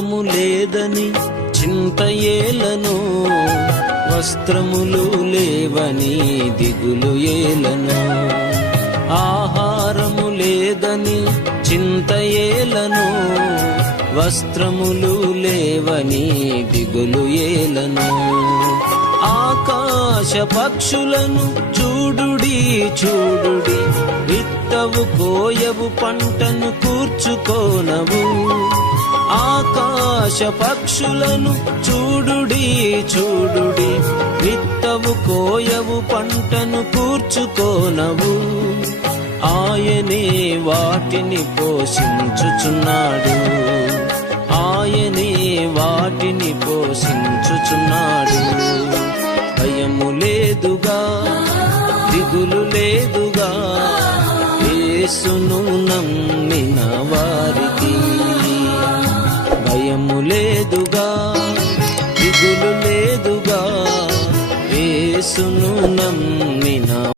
ఆహారము లేదని చింత ఏలను, వస్త్రములు లేవని దిగులు ఏలను. ఆహారము లేదని చింత ఏలను, వస్త్రములు లేవని దిగులు ఏలను. ఆకాశ పక్షులను చూడుడి చూడుడి, విత్తవు కోయవు పంటను కూర్చుకోనవు. ఆకాశ పక్షులను చూడుడి చూడుడి, విత్తవు కోయవు పంటను కూర్చుకోనవు. ఆయనే వాటిని పోషించుచున్నాడు, ఆయనే వాటిని పోషించుచున్నాడు. భయము లేదుగా, దిగులు లేదుగా, యేసును నమ్మిన వారికి. భయము లేదుగా, దిగులు లేదుగా, యేసును నమ్మిన